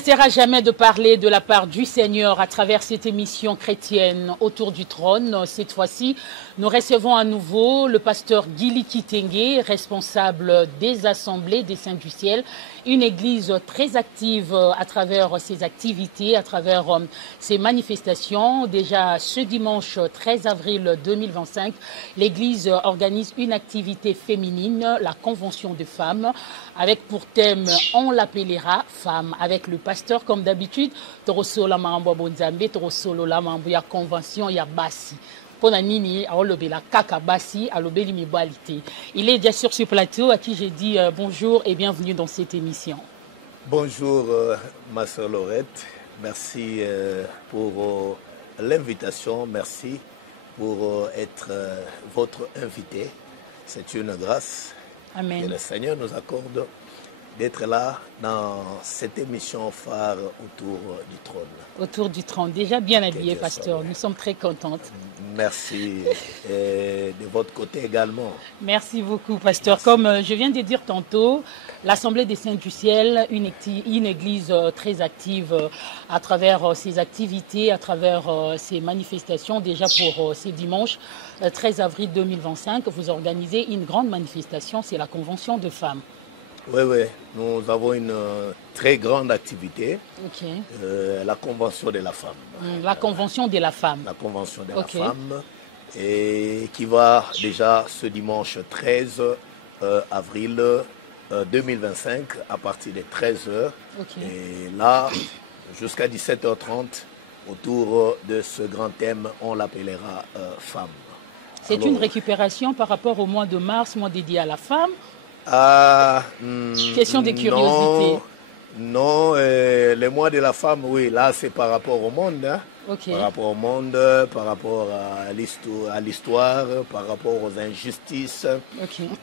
cessera jamais de parler de la part du Seigneur à travers cette émission chrétienne autour du trône. Cette fois-ci, nous recevons à nouveau le pasteur Guili Kitenge, responsable des assemblées des Saints du Ciel, une église très active à travers ses activités, à travers ses manifestations. Déjà ce dimanche 13 avril 2025, l'église organise une activité féminine, la convention de femmes, avec pour thème « On l'appellera femme ». Avec le pasteur, comme d'habitude, Torosolo la mambo bonzambe, Torosolo la mambo ya convention ya basi. Ponanini a olobela kaka basi a lobeli mibalite. Il est bien sûr sur plateau à qui j'ai dit bonjour et bienvenue dans cette émission. Bonjour ma sœur Laurette, merci pour l'invitation, merci pour être votre invité. C'est une grâce Amen. que le Seigneur nous accorde d'être là dans cette émission phare autour du trône. Autour du trône, déjà bien habillé, pasteur. Nous sommes très contentes. Merci. Et de votre côté également. Merci beaucoup, pasteur. Merci. Comme je viens de dire tantôt, l'Assemblée des Saints du Ciel, une église très active à travers ses activités, à travers ses manifestations. Déjà pour ce dimanche 13 avril 2025, vous organisez une grande manifestation, c'est la Convention de femmes. Oui, oui, nous avons une très grande activité, la Convention de la femme. La Convention de la femme. La Convention de la femme, et qui va déjà ce dimanche 13 avril 2025 à partir de 13h. Et là, jusqu'à 17h30, autour de ce grand thème, on l'appellera femme. C'est une récupération par rapport au mois de mars, mois dédié à la femme. Question de curiosité. Non, le mois de la femme, oui, là c'est par rapport au monde. Hein. Par rapport au monde, par rapport à l'histoire, par rapport aux injustices,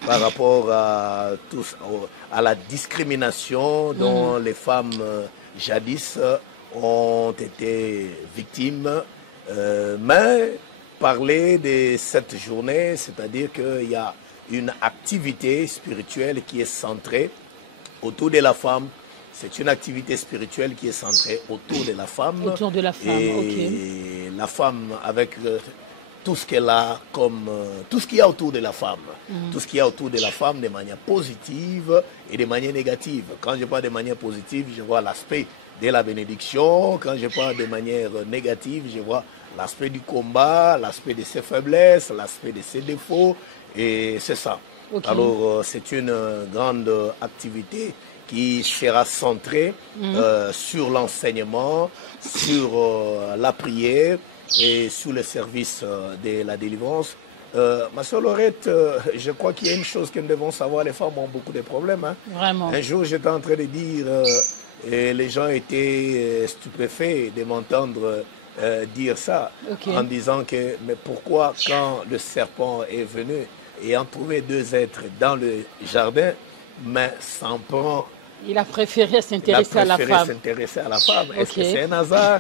par rapport à la discrimination dont les femmes jadis ont été victimes. Mais parler de cette journée, c'est-à-dire qu'il y a une activité spirituelle qui est centrée autour de la femme. C'est une activité spirituelle qui est centrée autour de la femme. Autour de la femme, et la femme avec tout ce qu'elle a comme... tout ce qu'il y a autour de la femme. Tout ce qu'il y a autour de la femme de manière positive et de manière négative. Quand je parle de manière positive, je vois l'aspect de la bénédiction. Quand je parle de manière négative, je vois l'aspect du combat, l'aspect de ses faiblesses, l'aspect de ses défauts. Et c'est ça. Alors, c'est une grande activité qui sera centrée sur l'enseignement, sur la prière et sur le service de la délivrance. Ma soeur Laurette, je crois qu'il y a une chose que nous devons savoir, les femmes ont beaucoup de problèmes. Hein. Vraiment. Un jour, j'étais en train de dire, et les gens étaient stupéfaits de m'entendre dire ça, en disant que, mais pourquoi quand le serpent est venu ayant trouvé deux êtres dans le jardin, mais s'en prend. Il a préféré s'intéresser à la femme. Est-ce que c'est un hasard?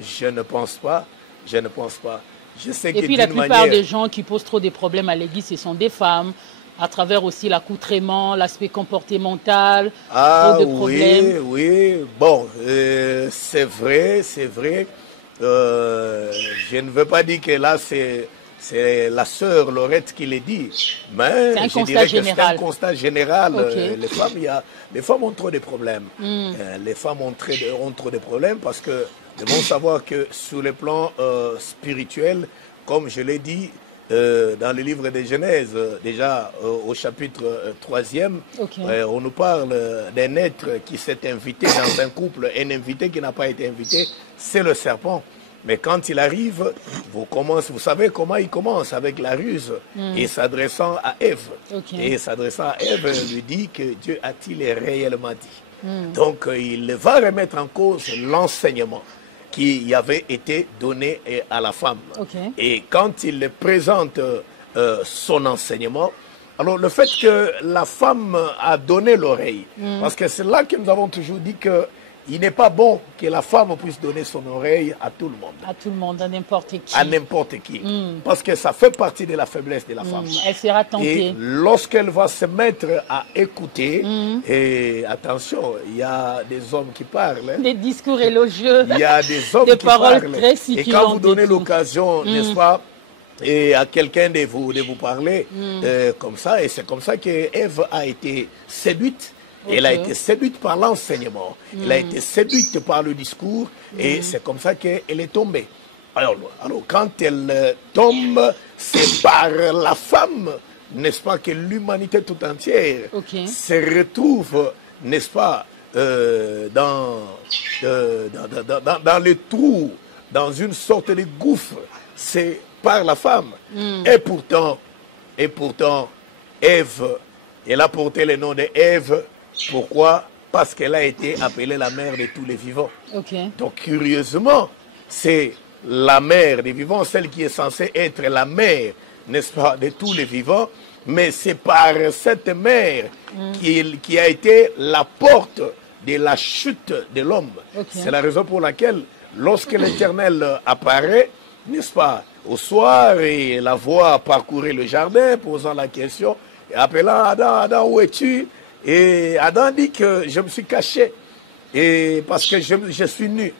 Je ne pense pas. Je ne pense pas. Je sais et puis la plupart des gens qui posent trop de problèmes à l'église, ce sont des femmes, à travers aussi l'accoutrement, l'aspect comportemental, trop de problèmes. Oui. Bon, c'est vrai, c'est vrai. Je ne veux pas dire que là, c'est la sœur Laurette qui le dit, mais je dirais que c'est un constat général. Les femmes ont trop de problèmes. Les femmes ont trop de problèmes parce que nous devons savoir que sur le plan spirituel, comme je l'ai dit dans le livre de Genèse, déjà au chapitre 3e, on nous parle d'un être qui s'est invité dans un couple, un invité qui n'a pas été invité, c'est le serpent. Mais quand il arrive, vous savez comment il commence, avec la ruse, et s'adressant à Ève. Et s'adressant à Ève, il lui dit que Dieu a-t-il réellement dit. Donc il va remettre en cause l'enseignement qui avait été donné à la femme. Et quand il présente son enseignement, alors le fait que la femme a donné l'oreille, parce que c'est là que nous avons toujours dit que il n'est pas bon que la femme puisse donner son oreille à tout le monde. À tout le monde, à n'importe qui. À n'importe qui. Parce que ça fait partie de la faiblesse de la femme. Elle sera tentée. Et lorsqu'elle va se mettre à écouter, et attention, il y a des hommes qui parlent. Des discours élogieux. Il y a des hommes qui parlent. Et quand vous donnez l'occasion, n'est-ce pas, et à quelqu'un de vous parler comme ça, et c'est comme ça qu'Ève a été séduite. Elle a été séduite par l'enseignement, elle a été séduite par le discours, et c'est comme ça qu'elle est tombée. Alors quand elle tombe, c'est par la femme, n'est-ce pas, que l'humanité tout entière se retrouve, n'est-ce pas, dans le trou, dans une sorte de gouffre. C'est par la femme. Et pourtant, Ève, elle a porté le nom d'Ève. Pourquoi? Parce qu'elle a été appelée la mère de tous les vivants. Donc, curieusement, c'est la mère des vivants, celle qui est censée être la mère, n'est-ce pas, de tous les vivants. Mais c'est par cette mère qui a été la porte de la chute de l'homme. C'est la raison pour laquelle, lorsque l'Éternel apparaît, n'est-ce pas, au soir, et la voit parcourir le jardin, posant la question, appelant Adam, Adam, où es-tu? Et Adam dit que je me suis caché et parce que je suis nu.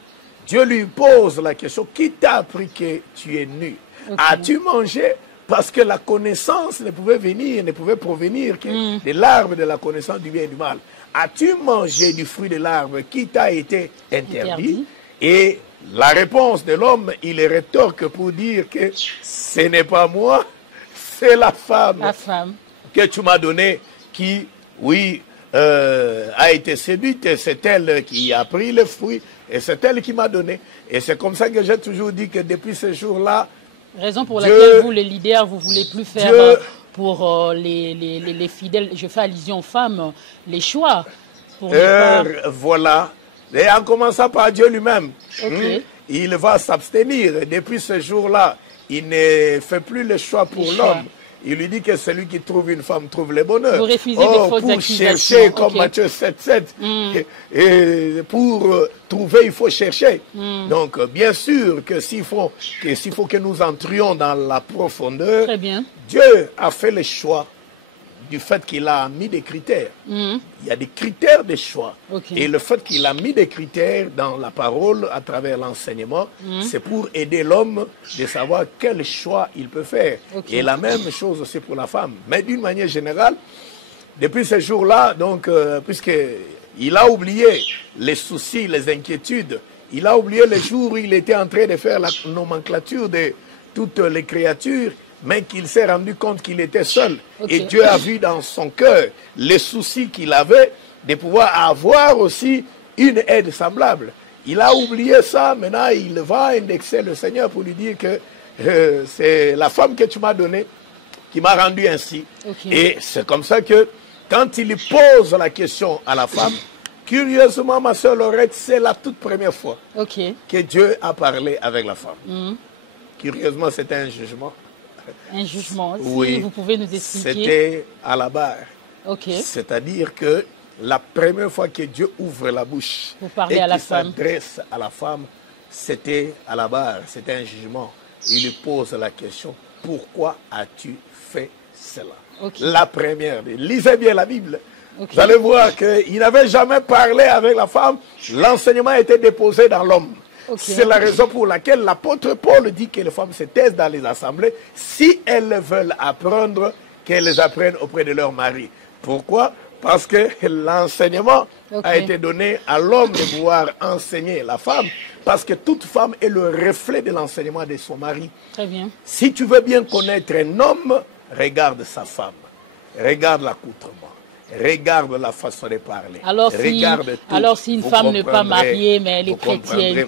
Dieu lui pose la question, qui t'a appris que tu es nu? As-tu mangé? Parce que la connaissance ne pouvait provenir que de l'arbre de la connaissance du bien et du mal. As-tu mangé du fruit de l'arbre qui t'a été interdit? Et la réponse de l'homme, il rétorque pour dire que ce n'est pas moi, c'est la femme que tu m'as donnée qui... a été séduite, et c'est elle qui a pris le fruit, et c'est elle qui m'a donné. Et c'est comme ça que j'ai toujours dit que depuis ce jour-là... Raison pour laquelle vous, les leaders, vous ne voulez plus faire pour les fidèles, je fais allusion aux femmes, les choix. Pour voilà. Et en commençant par Dieu lui-même, il va s'abstenir. Depuis ce jour-là, il ne fait plus le choix pour l'homme. Il lui dit que celui qui trouve une femme trouve le bonheur. Vous refusez des fausses pour accusations. Chercher, comme Matthieu 7,7. Et pour trouver, il faut chercher. Donc, bien sûr que s'il faut que nous entrions dans la profondeur, Dieu a fait le choix du fait qu'il a mis des critères. Il y a des critères de choix. Et le fait qu'il a mis des critères dans la parole, à travers l'enseignement, c'est pour aider l'homme de savoir quel choix il peut faire. Et la même chose aussi pour la femme. Mais d'une manière générale, depuis ce jour-là, donc, puisqu'il a oublié les soucis, les inquiétudes, il a oublié les jours où il était en train de faire la nomenclature de toutes les créatures, mais qu'il s'est rendu compte qu'il était seul. Et Dieu a vu dans son cœur les soucis qu'il avait de pouvoir avoir aussi une aide semblable. Il a oublié ça, maintenant il va indexer le Seigneur pour lui dire que c'est la femme que tu m'as donnée qui m'a rendu ainsi. Et c'est comme ça que quand il pose la question à la femme, curieusement, ma soeur Laurette, c'est la toute première fois que Dieu a parlé avec la femme. Curieusement, c'était un jugement. Un jugement, si vous pouvez nous expliquer. C'était à la barre. C'est-à-dire que la première fois que Dieu ouvre la bouche et qu'il s'adresse à la femme, c'était à la barre, c'était un jugement. Il lui pose la question, pourquoi as-tu fait cela? La première, lisez bien la Bible. Vous allez voir qu'il n'avait jamais parlé avec la femme, l'enseignement était déposé dans l'homme. C'est la raison pour laquelle l'apôtre Paul dit que les femmes se taisent dans les assemblées si elles veulent apprendre, qu'elles apprennent auprès de leur mari. Pourquoi? Parce que l'enseignement a été donné à l'homme de pouvoir enseigner la femme, parce que toute femme est le reflet de l'enseignement de son mari. Très bien. Si tu veux bien connaître un homme, regarde sa femme, regarde l'accoutrement, regarde la façon de parler. Alors si une femme n'est pas mariée, mais elle est chrétienne.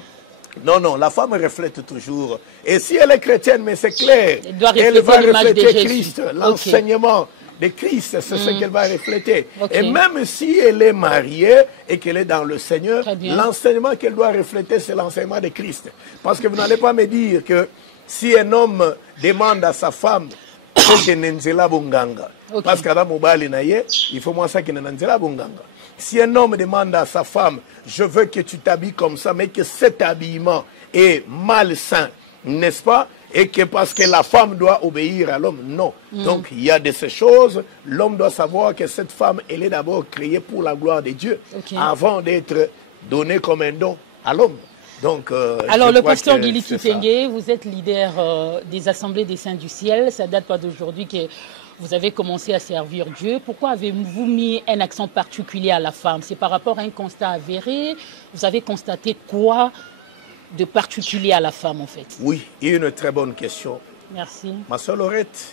Non, la femme reflète toujours. Et si elle est chrétienne, mais c'est clair, elle va refléter Christ, l'enseignement de Christ, c'est ce qu'elle va refléter. Et même si elle est mariée et qu'elle est dans le Seigneur, l'enseignement qu'elle doit refléter, c'est l'enseignement de Christ. Parce que vous n'allez pas me dire que si un homme demande à sa femme, parce qu'Adam Mobali naye, il faut moi ça qu'il n'en bunganga. Si un homme demande à sa femme, je veux que tu t'habilles comme ça, mais que cet habillement est malsain, n'est-ce pas? Et que parce que la femme doit obéir à l'homme, non. Donc il y a de ces choses, l'homme doit savoir que cette femme, elle est d'abord créée pour la gloire de Dieu, avant d'être donnée comme un don à l'homme. Donc, alors le pasteur Guili Kitenge, vous êtes leader des Assemblées des Saints du Ciel, ça ne date pas d'aujourd'hui que vous avez commencé à servir Dieu. Pourquoi avez-vous mis un accent particulier à la femme? C'est par rapport à un constat avéré? Vous avez constaté quoi de particulier à la femme en fait? Oui, une très bonne question. Merci. Ma soeur Laurette,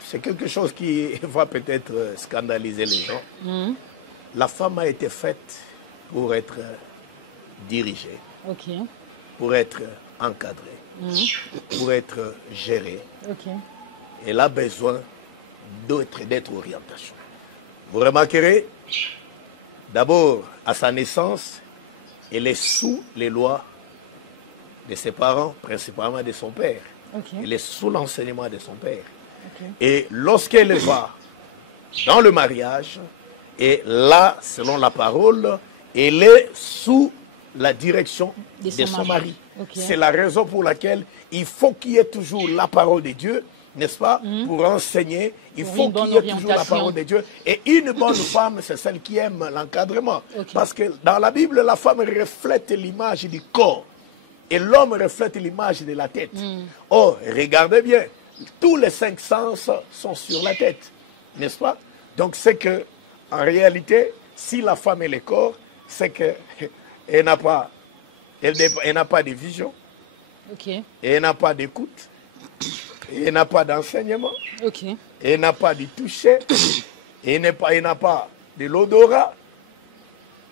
c'est quelque chose qui va peut-être scandaliser les gens. La femme a été faite pour être dirigée, pour être encadrée, pour être gérée. Elle a besoin d'être orientation. Vous remarquerez, d'abord, à sa naissance, elle est sous les lois de ses parents, principalement de son père. Elle est sous l'enseignement de son père. Et lorsqu'elle va dans le mariage, et là, selon la parole, elle est sous la direction de son mari. C'est la raison pour laquelle il faut qu'il y ait toujours la parole de Dieu, n'est-ce pas, pour enseigner. Il faut qu'il y ait toujours la parole de Dieu. Et une bonne femme, c'est celle qui aime l'encadrement. Parce que dans la Bible, la femme reflète l'image du corps. Et l'homme reflète l'image de la tête. Oh, regardez bien, tous les 5 sens sont sur la tête, n'est-ce pas? Donc c'est que, en réalité, si la femme est le corps, c'est qu'elle n'a pas, elle n'a pas de vision, et elle n'a pas d'écoute, et elle n'a pas d'enseignement, et elle n'a pas de toucher, et elle n'a pas de l'odorat.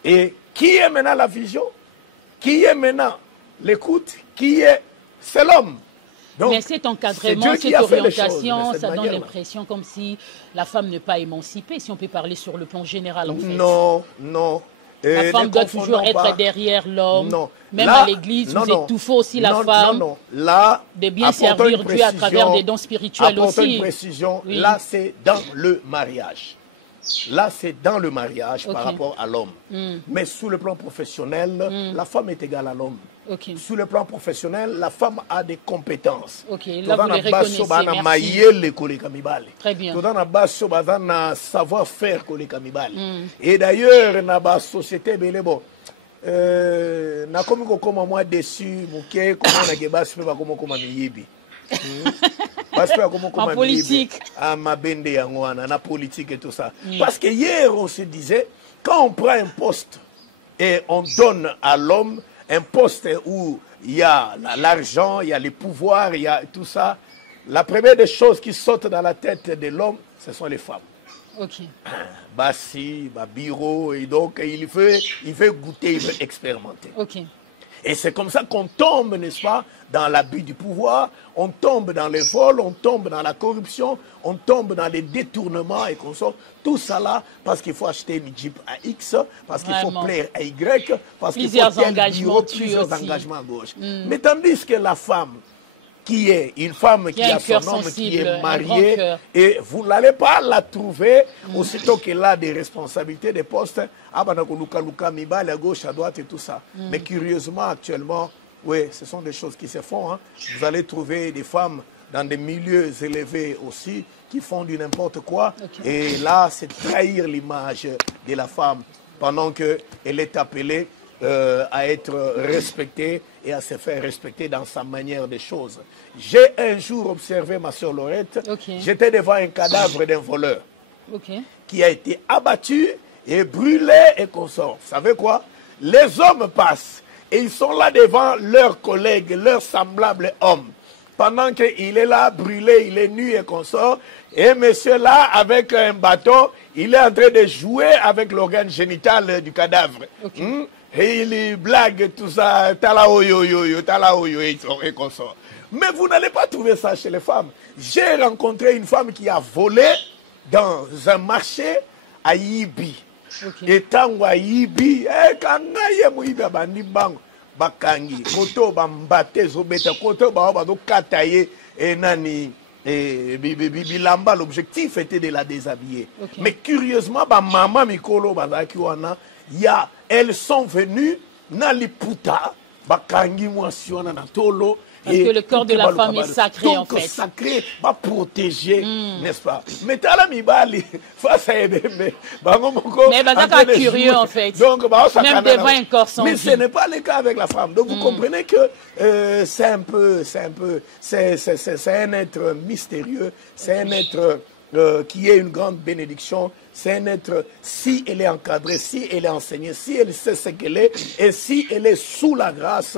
Et qui est maintenant la vision? Qui est maintenant l'écoute? Qui est? C'est l'homme. Donc, mais cet encadrement, cette orientation, ça donne l'impression comme si la femme n'est pas émancipée, si on peut parler sur le plan général en fait. Non, non. La femme doit toujours être derrière l'homme. Même à l'église, vous étouffez aussi la femme de bien servir Dieu à travers des dons spirituels aussi. Une précision, là c'est dans le mariage. Là c'est dans le mariage par rapport à l'homme. Mais sous le plan professionnel, la femme est égale à l'homme. Sur le plan professionnel, la femme a des compétences. Là vous les reconnaissez, merci. Très bien. Savoir-faire. Et d'ailleurs, dans la société, na komi ko koma moi déçu, muke comment na gebasi pe ba koma miyibi. En politique. À ma bende yangoana, na politique et tout ça. Parce que hier on se disait, quand on prend un poste et on donne à l'homme un poste où il y a l'argent, il y a les pouvoirs, il y a tout ça, la première des choses qui sautent dans la tête de l'homme, ce sont les femmes. Bassi, bureau, et donc il veut goûter, il veut expérimenter. Et c'est comme ça qu'on tombe, n'est-ce pas, dans l'abus du pouvoir, on tombe dans les vols, on tombe dans la corruption, on tombe dans les détournements et qu'on sort. Tout ça là, parce qu'il faut acheter une Jeep à X, parce qu'il faut plaire à Y, parce qu'il faut plusieurs engagements à gauche. Mais tandis que la femme, qui est une femme qui a son homme, qui est mariée, et vous n'allez pas la trouver aussitôt qu'elle a des responsabilités, des postes, à gauche, à droite et tout ça. Mais curieusement, actuellement, oui, ce sont des choses qui se font. Hein. Vous allez trouver des femmes dans des milieux élevés aussi qui font du n'importe quoi. Et là, c'est trahir l'image de la femme pendant qu'elle est appelée à être respectée et à se faire respecter dans sa manière des choses. J'ai un jour observé ma soeur Laurette, j'étais devant un cadavre d'un voleur qui a été abattu et brûlé et consort. Vous savez quoi? Les hommes passent et ils sont là devant leurs collègues, leurs semblables hommes. Pendant qu'il est là, brûlé, il est nu et consort, et monsieur là, avec un bâton, il est en train de jouer avec l'organe génital du cadavre. Et il blague tout ça, talaoyoyoyo, et consort. Mais vous n'allez pas trouver ça chez les femmes. J'ai rencontré une femme qui a volé dans un marché à Yibi. Et tango à Yibi, kangaye muiba bandibango, bakangi, koto bambate zobeta, koto ba do kataye, et nani, et bilamba, l'objectif était de la déshabiller. Okay. Mais curieusement, maman Mikolo Badakiwana, elles sont venues dans l'Iputa, Bakangi Mwasiwana Natolo. Parce que le corps de la femme est sacré, donc, en fait. Sacré, pas protégé, n'est-ce pas? Mais t'as la mibali, face à Edeme. Mais c'est curieux, en fait. Donc, même devant un corps sans vie. Mais ce n'est pas le cas avec la femme. Donc, vous comprenez que c'est un être mystérieux, c'est un être qui est une grande bénédiction. C'est un être, si elle est encadrée, si elle est enseignée, si elle sait ce qu'elle est, et si elle est sous la grâce,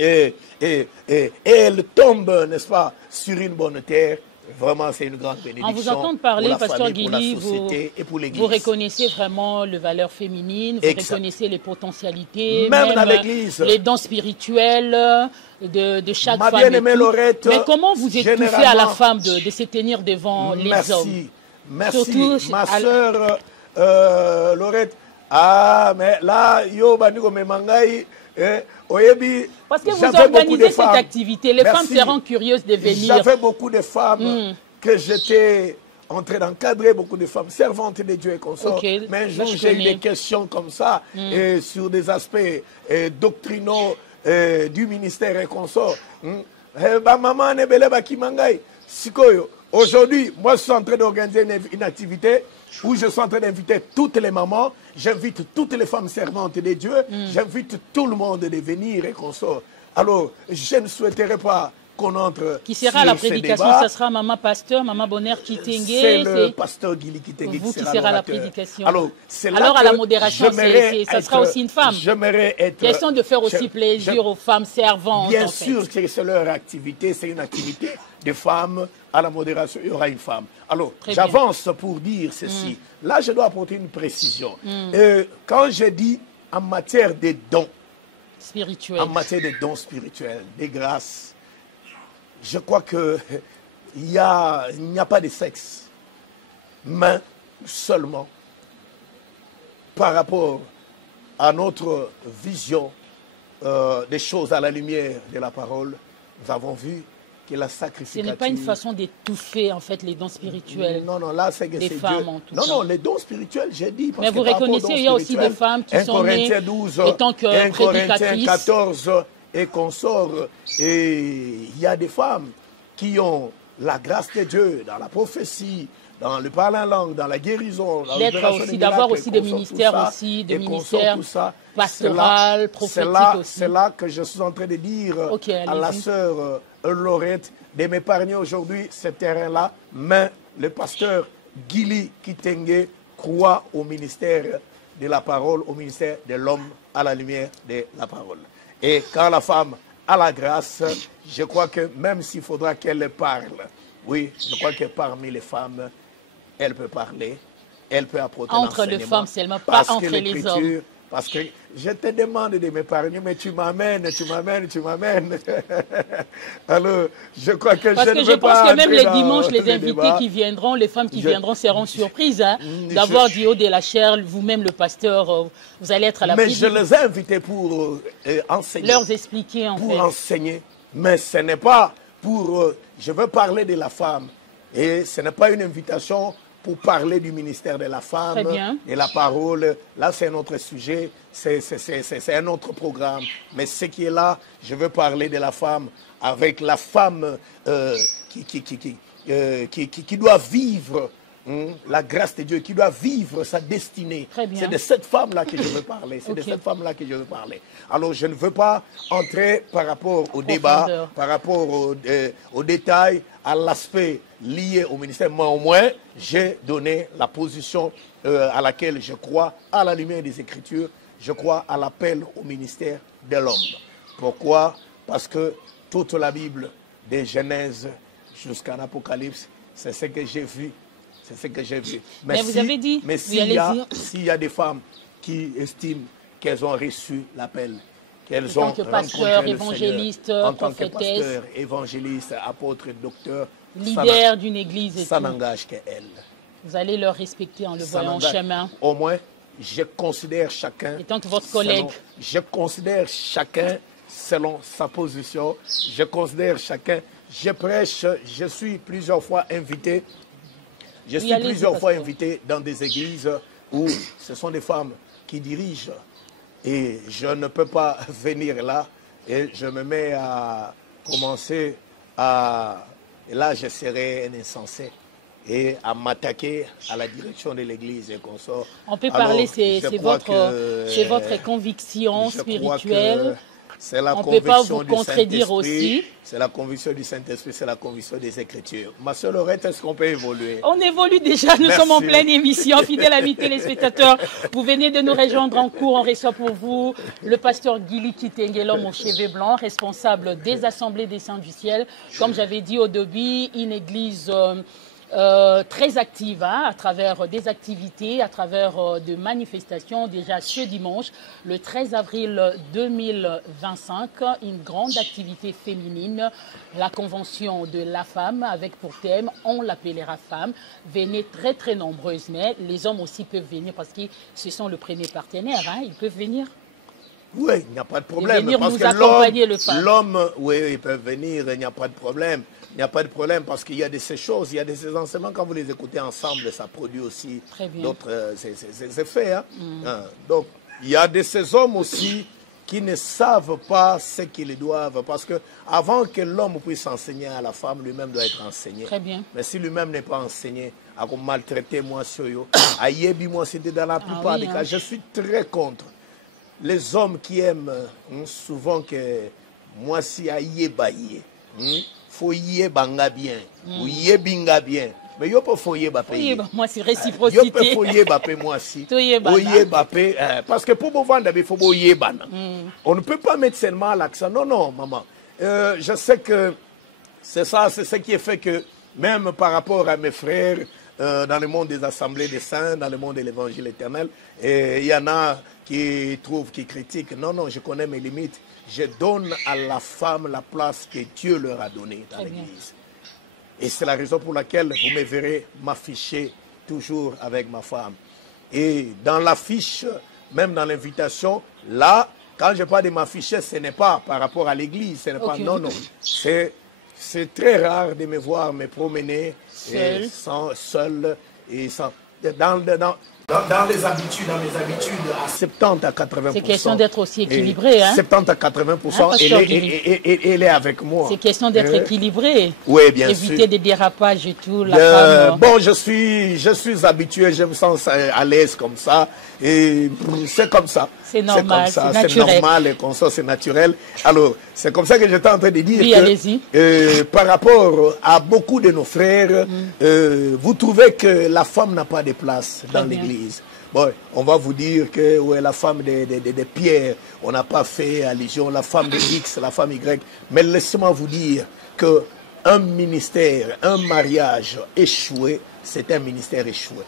et elle tombe, n'est-ce pas, sur une bonne terre. Vraiment, c'est une grande bénédiction. En vous entendant parler, Pasteur Guili, vous reconnaissez vraiment les valeurs féminines, vous reconnaissez les potentialités, même dans l'Église, les dons spirituels de chaque femme. Bien-aimée Laurette, mais comment vous étouffez à la femme de se tenir devant les hommes? Merci, surtout ma soeur Laurette. Ah, mais là, yo, baniko me mangai. Parce que vous organisez cette activité, les femmes seront curieuses de venir. J'avais beaucoup de femmes que j'étais en train d'encadrer, beaucoup de femmes servantes de Dieu et consorts. Mais un jour, j'ai eu des questions comme ça, sur des aspects doctrinaux du ministère et consorts. Aujourd'hui, moi, je suis en train d'organiser une activité où je suis en train d'inviter toutes les mamans, j'invite toutes les femmes servantes de Dieu, j'invite tout le monde de venir et qu'on sort. Alors, je ne souhaiterais pas qu'on entre. Qui sera la prédication? Ça sera Maman Pasteur, Maman Bonheur Kitenge. C'est le pasteur Guili Kitenge qui sera la prédication. Alors, à la modération, ça sera aussi une femme. J'aimerais être. Question de faire aussi plaisir aux femmes servantes. Bien sûr que c'est leur activité, c'est une activité de femmes. À la modération, il y aura une femme. Alors, j'avance pour dire ceci. Là, je dois apporter une précision. Quand je dis en matière de dons spirituels, des grâces, je crois qu'il n'y a pas de sexe, mais seulement par rapport à notre vision des choses à la lumière de la parole, nous avons vu que la sacrificature... Ce n'est pas une façon d'étouffer en fait les dons spirituels. Non, là c'est des femmes en tout cas. Non, les dons spirituels, j'ai dit. Mais vous reconnaissez, il y a aussi des femmes qui sont nées étant que prédicatrices. 1 Corinthiens 14 et consorts. Et il y a des femmes qui ont la grâce de Dieu dans la prophétie, dans le parler en langue, dans la guérison, dans d'avoir aussi des ministères pastoral, prophétique aussi. C'est là que je suis en train de dire à la sœur Laurette de m'épargner aujourd'hui ce terrain-là, mais le pasteur Guili Kitenge croit au ministère de la parole, au ministère de l'homme à la lumière de la parole. Et quand la femme a la grâce, je crois que même s'il faudra qu'elle parle, oui, je crois que parmi les femmes, elle peut parler, elle peut apporter entre les femmes seulement, pas entre les hommes. Parce que je te demande de m'épargner, mais tu m'amènes. Alors, je crois que parce je que ne veux pas... Parce que même les dimanches, les invités qui viendront, les femmes qui viendront seront surprises d'avoir du haut de la chair, vous-même le pasteur, vous allez être à la prédication. Mais je les ai invités pour enseigner. Leur expliquer en fait. Pour enseigner, mais ce n'est pas pour... je veux parler de la femme, et ce n'est pas une invitation... pour parler du ministère de la femme et la parole. Là, c'est un autre sujet, c'est un autre programme. Mais ce qui est là, je veux parler de la femme avec la femme qui doit vivre la grâce de Dieu, qui doit vivre sa destinée. C'est de cette femme-là que je veux parler. C'est de cette femme-là que je veux parler. Alors, je ne veux pas entrer par rapport au débat, par rapport au détail, à l'aspect lié au ministère. Mais au moins, j'ai donné la position à laquelle je crois, à la lumière des Écritures. Je crois à l'appel au ministère de l'homme. Pourquoi? Parce que toute la Bible, de Genèse jusqu'à l'Apocalypse, c'est ce que j'ai vu. C'est ce que j'ai vu. Mais vous avez dit... Mais s'il y a des femmes qui estiment qu'elles ont reçu l'appel, qu'elles ont pasteur, évangéliste, en tant que pasteur, évangéliste, apôtre, docteur, leader d'une église, ça n'engage qu'elles. Vous allez leur respecter en le voyant en chemin. Au moins, je considère chacun... Étant que votre collègue... je considère chacun selon sa position. Je considère chacun je prêche, je suis plusieurs fois invité. Je suis plusieurs fois invité dans des églises où ce sont des femmes qui dirigent. Et je ne peux pas venir là. Et je me mets à commencer à... Et là, je serai un insensé. Et à m'attaquer à la direction de l'église et consorts. On peut parler, c'est votre conviction spirituelle. On ne peut pas vous contredire aussi. C'est la conviction du Saint-Esprit, c'est la conviction des Écritures. Ma sœur Laurette, est-ce qu'on peut évoluer? On évolue déjà, nous sommes en pleine émission. Fidèles amis téléspectateurs, vous venez de nous rejoindre en cours. On reçoit pour vous le pasteur Guili Kitenge, l'homme aux cheveux blancs, responsable des Assemblées des Saints du Ciel. Comme j'avais dit au début, une église... très active à travers des activités, à travers de manifestations. Déjà ce dimanche, le 13 avril 2025, une grande activité féminine, la convention de la femme avec pour thème « On l'appellera femme ». Venez très nombreuses, mais les hommes aussi peuvent venir parce que ce sont le premier partenaire, hein, ils peuvent venir. Oui, il n'y a pas de problème. Venir parce nous accompagner le femme. L'homme, oui, ils peuvent venir, il n'y a pas de problème. Il n'y a pas de problème parce qu'il y a de ces choses, il y a de ces enseignements, quand vous les écoutez ensemble, ça produit aussi d'autres effets. Hein. Donc, il y a de ces hommes aussi qui ne savent pas ce qu'ils doivent. Parce que avant que l'homme puisse enseigner à la femme, lui-même doit être enseigné. Très bien. Mais si lui-même n'est pas enseigné, à maltraiter moi, à yébi moi, c'était dans la plupart des cas. Je suis très contre les hommes qui aiment souvent que moi, si à yébaye. Faut yébanga bien, ou yébinga bien. Mais yo peut faut yébapé. Moi c'est réciprocité. Yo peut faut yébapé moi si. Yébapé parce que pour vendre il faut yébana. On ne peut pas mettre seulement l'accent. Non maman. Je sais que c'est ça, c'est ce qui est fait que même par rapport à mes frères dans le monde des assemblées des saints, dans le monde de l'évangile éternel, il y en a qui trouvent, qui critiquent. Non, je connais mes limites. Je donne à la femme la place que Dieu leur a donnée dans l'église. Et c'est la raison pour laquelle vous me verrez m'afficher toujours avec ma femme. Et dans l'affiche, même dans l'invitation, là, quand je parle de m'afficher, ce n'est pas par rapport à l'église. Ce n'est pas, non. C'est très rare de me voir me promener seul et sans... Dans les habitudes, à 70 à 80%. C'est question d'être aussi équilibré. Hein? 70 à 80%, elle est avec moi. C'est question d'être équilibré. Oui, bien sûr. Éviter des dérapages et tout. La femme, bon, je suis habitué, je me sens à l'aise comme ça. Et c'est comme ça. C'est normal, c'est naturel. C'est normal, et comme ça, c'est naturel. Alors, c'est comme ça que j'étais en train de dire par rapport à beaucoup de nos frères, vous trouvez que la femme n'a pas de place dans l'église. Bon, on va vous dire que la femme de Pierre, on n'a pas fait allusion, la femme de X, la femme Y. Mais laissez-moi vous dire que un ministère, un mariage échoué, c'est un ministère échoué.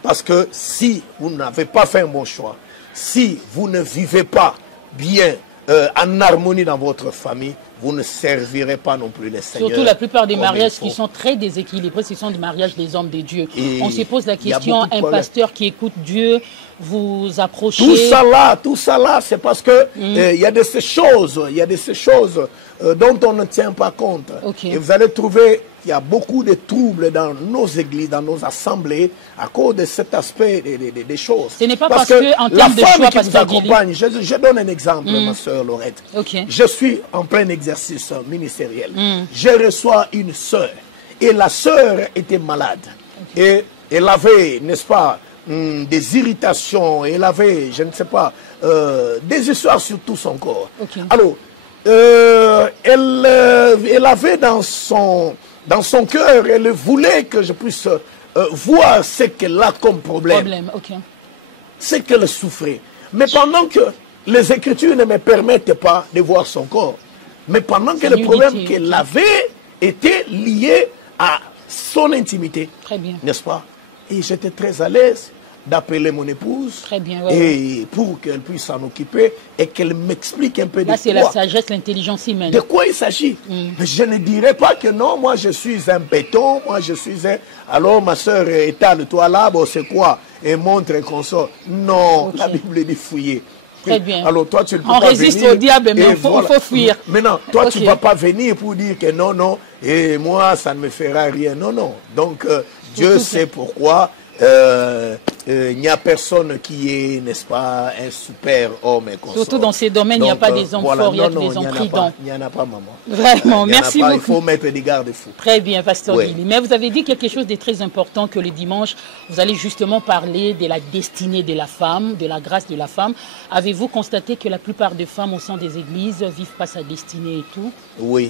Parce que si vous n'avez pas fait un bon choix, si vous ne vivez pas bien en harmonie dans votre famille, vous ne servirez pas non plus les seigneurs. Surtout la plupart des mariages qui sont très déséquilibrés, ce sont des mariages des hommes de Dieu. Et on se pose la question, un pasteur qui écoute Dieu, vous approchez... Tout ça là, c'est parce que y a de ces choses, dont on ne tient pas compte. Et vous allez trouver qu'il y a beaucoup de troubles dans nos églises, dans nos assemblées, à cause de cet aspect des choses. Ce n'est pas parce que en termes de choix, pasteur Guili... Je donne un exemple, ma soeur Laurette. Je suis en plein exercice ministériel. Je reçois une soeur. Et la soeur était malade. Et elle avait, n'est-ce pas, des irritations. Elle avait, je ne sais pas, des histoires sur tout son corps. Alors, elle avait dans son cœur, elle voulait que je puisse voir ce qu'elle a comme problème. Ce qu'elle souffrait. Mais pendant que les Écritures ne me permettent pas de voir son corps, mais pendant que le problème qu'elle avait était lié à son intimité, n'est-ce pas? Et j'étais très à l'aise d'appeler mon épouse et pour qu'elle puisse s'en occuper et qu'elle m'explique un peu de quoi. Là, c'est la sagesse, l'intelligence humaine. De quoi il s'agit. Mais je ne dirais pas que non, moi je suis un béton, moi je suis un... Alors ma soeur étale-toi là, bon c'est quoi? Et montre et consort. Non, la Bible dit fouiller. Très bien. Alors toi, tu ne peux on pas résiste venir, au diable, mais il voilà. faut fuir. Maintenant, toi, tu ne vas pas venir pour dire que non, non, et moi, ça ne me fera rien. Non, non. Donc, Dieu sait pourquoi. Il n'y a personne qui est, n'est-ce pas, un super homme et consort. Surtout dans ces domaines, il n'y a pas des hommes forts, il y a des hommes prudents. Il n'y en a pas, maman. Vraiment, merci beaucoup. Il faut mettre des garde-fous. Très bien, Pasteur Guili. Mais vous avez dit quelque chose de très important, que le dimanche, vous allez justement parler de la destinée de la femme, de la grâce de la femme. Avez-vous constaté que la plupart des femmes au sein des églises ne vivent pas sa destinée et tout? Oui.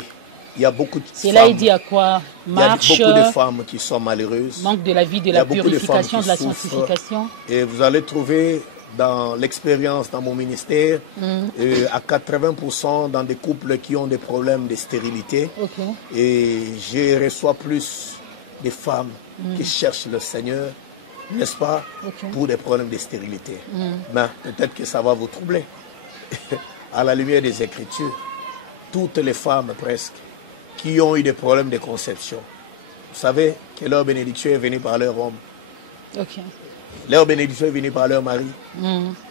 Il y a beaucoup de femmes. C'est là, il dit à quoi? Marche. Il y a beaucoup de femmes qui sont malheureuses. Manque de la vie, de la purification, de la sanctification. Et vous allez trouver dans l'expérience dans mon ministère, à 80% dans des couples qui ont des problèmes de stérilité. Et je reçois plus de femmes qui cherchent le Seigneur, n'est-ce pas, pour des problèmes de stérilité. Mais peut-être que ça va vous troubler. À la lumière des Écritures, toutes les femmes presque qui ont eu des problèmes de conception, vous savez que leur bénédiction est venue par leur homme. Leur bénédiction est venue par leur mari.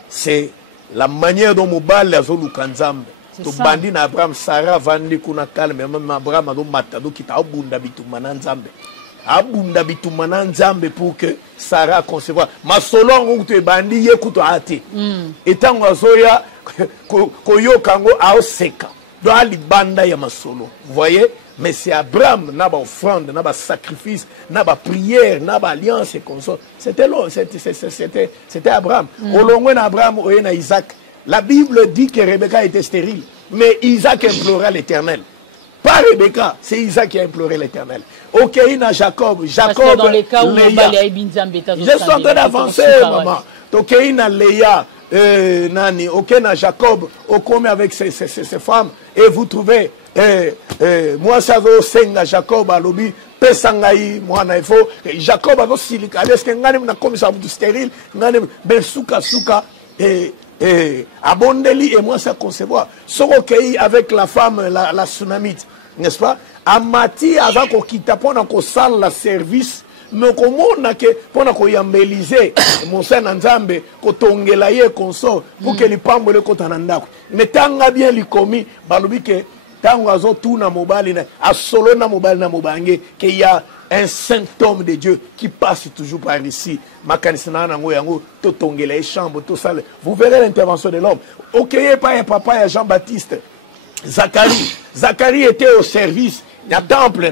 C'est la manière dont Mobal a zolu kanzambe. To bandi na Abraham Sarah vandi kuna kalme même Abraham ado matado kita abunda bitumana nzambe. Abunda bitumana nzambe pour que Sarah concevoir. Ma solongo to bandi ye kuto ati. Etango azoya koyo kango aoseka. Dans les bandes ya masolo. Vous voyez? Mais c'est Abraham, n'a pas offrande, n'a pas sacrifice, n'a pas prière, n'a pas alliance et comme ça. C'était Abraham. Au long de Abraham, au na Isaac. La Bible dit que Rebecca était stérile. Mais Isaac implora l'Éternel. Pas Rebecca, c'est Isaac qui a imploré l'Éternel. Ok, il y a Jacob. Jacob, dans les cas où Léa. Je suis en train d'avancer, maman. Ok, il y a Léa. Nani, ok, na Jacob, au commet avec ses femmes, et vous trouvez, moi ça veut senga Jacob à l'obi, pesangaï, moi na ifo, Jacob a vos silica, est-ce que ngani na comme ça vous stérile, ngani ben souka, abondeli et moi ça concevoir. Sorokei avec la femme, la tsunamite, n'est-ce pas? Amati avec au kitapona ko sal la service. Mais comment on a que pour qu'on yambeliser mon sein nzambe kotongela ye consort pour que les pambo le kotananda mais tanga bien li commis balobi que tango azo tout na mobali na a solo na mobali na mobange que y a un saint homme de Dieu qui passe toujours par ici makanisana nango yango to tongela e chambre tout ça vous verrez l'intervention de l'homme OK pas papa ya Jean-Baptiste Zacharie était au service. Il y a temple,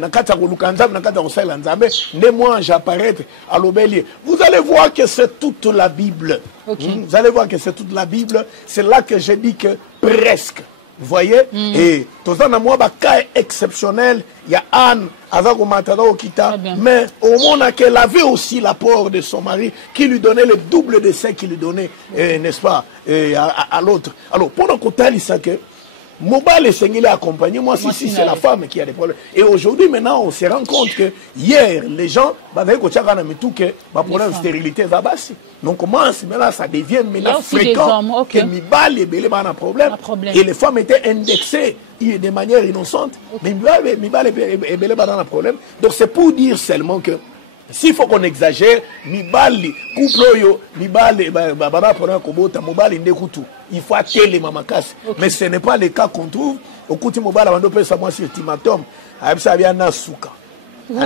moi j'apparaître à l'obélier. Vous allez voir que c'est toute la Bible. Vous allez voir que c'est toute la Bible. C'est là que je dis que presque. Vous voyez? Et tout ça, moi, cas exceptionnel. Il y a Anne avec au Matador Kita. Mais au monde qu'elle avait aussi l'apport de son mari qui lui donnait le double de ce qu'il lui donnait, n'est-ce pas, à l'autre. Alors, pendant qu'on t'a dit ça que Mobile et Sengile accompagné, moi si c'est la femme qui a des problèmes. Et aujourd'hui maintenant on se rend compte que hier les gens avaient problème de stérilité. Donc comment maintenant ça devient maintenant fréquent que Mibal et Belé a un problème. Et les femmes étaient indexées de manière innocente. Mais Mibal et Belé a un problème. Donc c'est pour dire seulement que s'il faut qu'on exagère, Mibali, couple yo, Mibali, il faut atteler les mamakas. Mais ce n'est pas le cas qu'on trouve. Au côté Mobile, on peut savoir si ultimatum, vous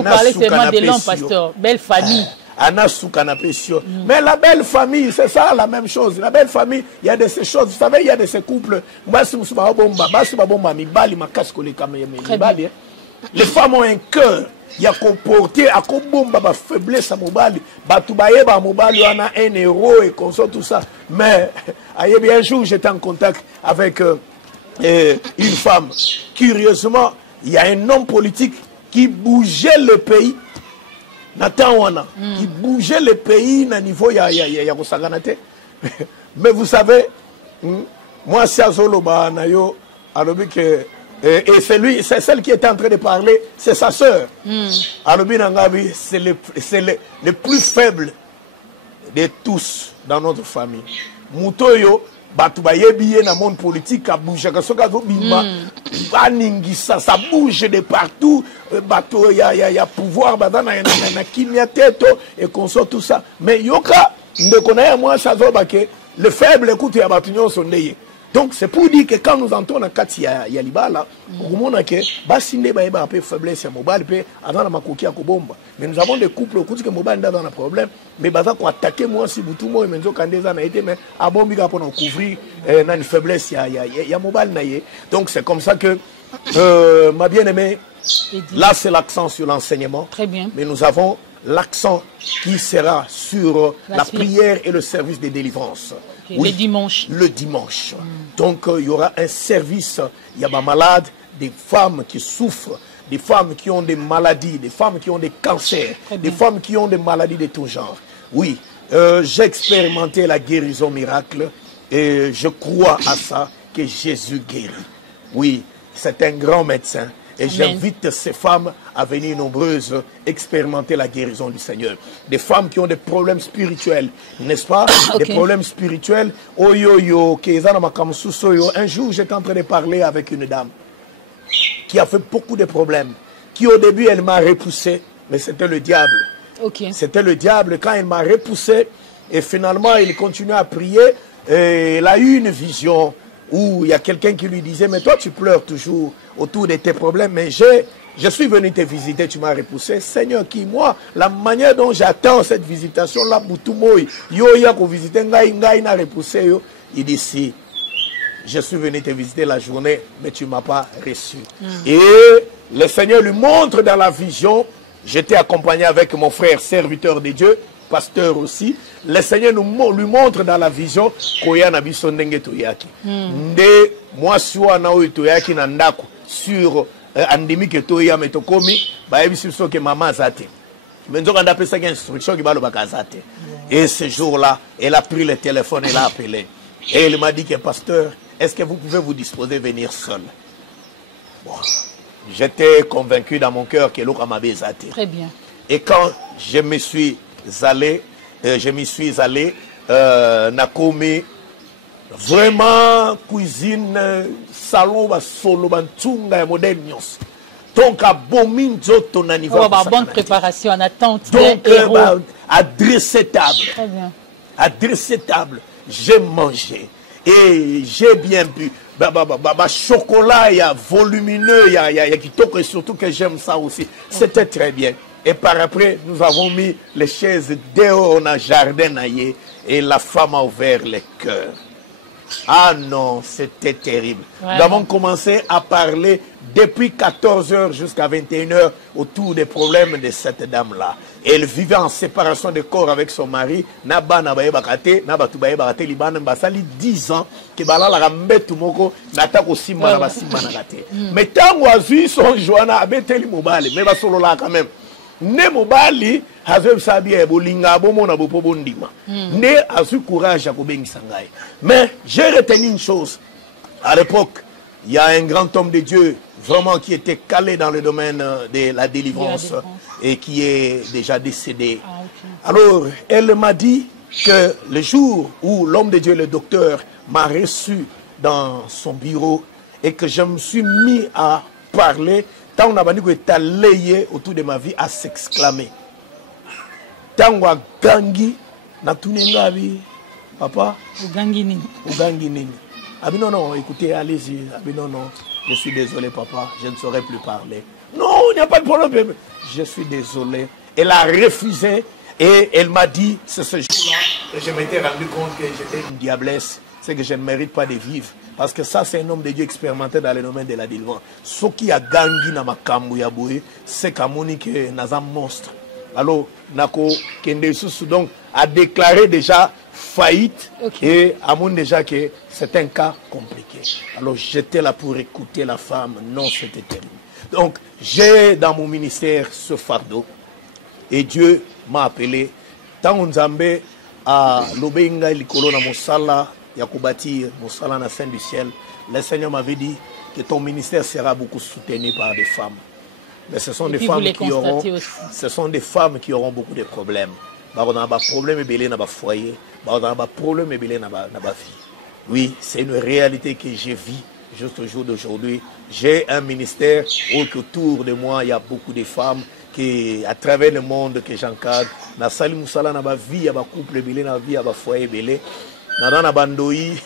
parlez seulement de l'homme, pasteur. Belle famille. Mais la belle famille, c'est ça la même chose. La belle famille, il y a de ces choses. Vous savez, il y a de ces couples. Les femmes ont un cœur. Il y a comporté à combattre faiblesse à Mobali, Batoubaye à Mobali, on a un héros et comme ça, tout ça. Mais un jour, j'étais en contact avec une femme. Curieusement, il y a un homme politique qui bougeait le pays. Nathan Wana, qui bougeait le pays à niveau Yagosaganate. Mais vous savez, moi, c'est Azoloba, Nayo, que. Et c'est celle qui était en train de parler, c'est sa sœur. Alobi Nangabi, c'est le plus faible de tous dans notre famille. Moutoyo, Batoubaye biye dans le monde politique, a bougé, ça bouge de partout. Il y a pouvoir, et qu'on sort tout ça. Mais Yoka, ne connaît moi, ça veut que le faible, écoute, il y a batunion son nez. Donc c'est pour dire que quand nous entrons dans Kati Yalibala, on a que Bassine Baïba peu faiblesse à mobile, peu avant la makoki à Kobomba. Mais nous avons des couples qui que mobile dans un problème, mais Baza qu'on attaquer moi si vous tout moi mais nous quand des années été mais à Bombiga pour nous couvrir dans une faiblesse il y a mobile naïe. Donc c'est comme ça que ma bien-aimée, là c'est l'accent sur l'enseignement. Très bien. Mais nous avons l'accent qui sera sur la prière et le service de délivrance. Okay. Oui, le dimanche. Le dimanche. Donc, il y aura un service. Il y a des malades, des femmes qui souffrent, des femmes qui ont des maladies, des femmes qui ont des cancers, des femmes qui ont des maladies de tout genre. Oui, j'ai expérimenté la guérison miracle et je crois à ça que Jésus guérit. Oui, c'est un grand médecin. Et j'invite ces femmes à venir nombreuses expérimenter la guérison du Seigneur. Des femmes qui ont des problèmes spirituels, n'est-ce pas? Des problèmes spirituels. Un jour, j'étais en train de parler avec une dame qui a fait beaucoup de problèmes. Qui au début, elle m'a repoussé, mais c'était le diable. C'était le diable quand elle m'a repoussé. Et finalement, il continue à prier. Et elle a eu une vision où il y a quelqu'un qui lui disait, mais toi tu pleures toujours autour de tes problèmes, mais je suis venu te visiter, tu m'as repoussé. Seigneur, qui moi, la manière dont j'attends cette visitation, là, il dit, si, je suis venu te visiter la journée, mais tu ne m'as pas reçu. Et le Seigneur lui montre dans la vision, j'étais accompagné avec mon frère, serviteur de Dieu, pasteur aussi, le Seigneur lui montre dans la vision koya na biso ndenge toyaki. Nde moi sur na oyo toyaki na ndako sur andimi ke toya metokomi ba ebisi so ke mama zate. Menzo kanda pesa instruction ki balo bakazate. Et ce jour-là, elle a pris le téléphone, elle a appelé. Et elle m'a dit que pasteur, est-ce que vous pouvez vous disposer à venir seul? Bon, j'étais convaincu dans mon cœur que l'autre m'a zate. Très bien. Et quand je me suis allé, Nakomi, vraiment cuisine, salon, solo, bantunga, modernios. Donc, à Bominzo, ton anniversaire. Bonne préparation en attente. Donc, adresser table. Très bien. Adresser table. J'ai mangé. Et j'ai bien bu. Chocolat, il y a volumineux, il y a qui toque, et surtout que j'aime ça aussi. C'était très bien. Et par après, nous avons mis les chaises dehors dans le jardin et la femme a ouvert les cœurs. Ah non, c'était terrible. Ouais, nous avons commencé à parler depuis 14h jusqu'à 21h autour des problèmes de cette dame-là. Elle vivait en séparation de corps avec son mari. Naba nabaye bakate, naba tubaye bakate libana basali 10 ans que bala la rambe tumoko natako simba na basimba na kate. Mais tant oazu son joana abeteli mobile, mais basolo là quand même. Ne mobali hazem sabi ebolinga bomona bopo bondima. Ne azu courage à kobengisa ngai. Mais j'ai retenu une chose. À l'époque, il y a un grand homme de Dieu vraiment qui était calé dans le domaine de la délivrance et qui est déjà décédé. Alors, elle m'a dit que le jour où l'homme de Dieu, le docteur, m'a reçu dans son bureau et que je me suis mis à parler, tant on a dit que tu as layé autour de ma vie à s'exclamer. Tant on a gangi, na tunengabi, papa. Gangi nini. Gangi nini. Ah non, non, écoutez, allez-y. Ah non, non, je suis désolé, papa, je ne saurais plus parler. Non, il n'y a pas de problème. Je suis désolé. Elle a refusé et elle m'a dit, c'est ce jour-là, que je m'étais rendu compte que j'étais une diablesse, c'est que je ne mérite pas de vivre. Parce que ça, c'est un homme de Dieu expérimenté dans le domaine de la délivrance. Ce qui a gangi na makambu ya boye, c'est qu'Amoni que naza monstre. Alors, Nako Kendesusu donc a déclaré déjà faillite et Amon déjà que c'est un cas compliqué. Alors, j'étais là pour écouter la femme. Non, c'était terrible. Donc, j'ai dans mon ministère ce fardeau et Dieu m'a appelé. Tant Nzambe à Lobenga Likolo na Mosala, Yakubati Mosala na Saint du ciel, le Seigneur m'avait dit que ton ministère sera beaucoup soutenu par des femmes. Mais ce sont des femmes qui auront, ce sont des femmes qui auront beaucoup de problèmes. On a des problèmes dans le foyer, on a des problèmes dans la vie. Oui, c'est une réalité que je vis juste au jour d'aujourd'hui. J'ai un ministère où autour de moi, il y a beaucoup de femmes qui, à travers le monde que j'encadre, na sali musala na ba vie, ya ba couple belé, na vie, ya ba foyer belé. na bandoi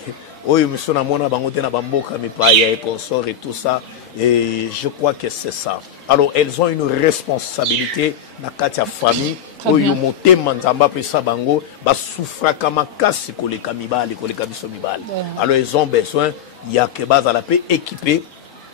oyo miso na mona bango te na bamboka mipaya et consort et tout ça, et je crois que c'est ça. Alors elles ont une responsabilité na kati ya famille oyo motema nzamba pesa bango ba souffraka makasi koleka mibali koleka biso mibali. Alors elles ont besoin ya que baza la paix équipée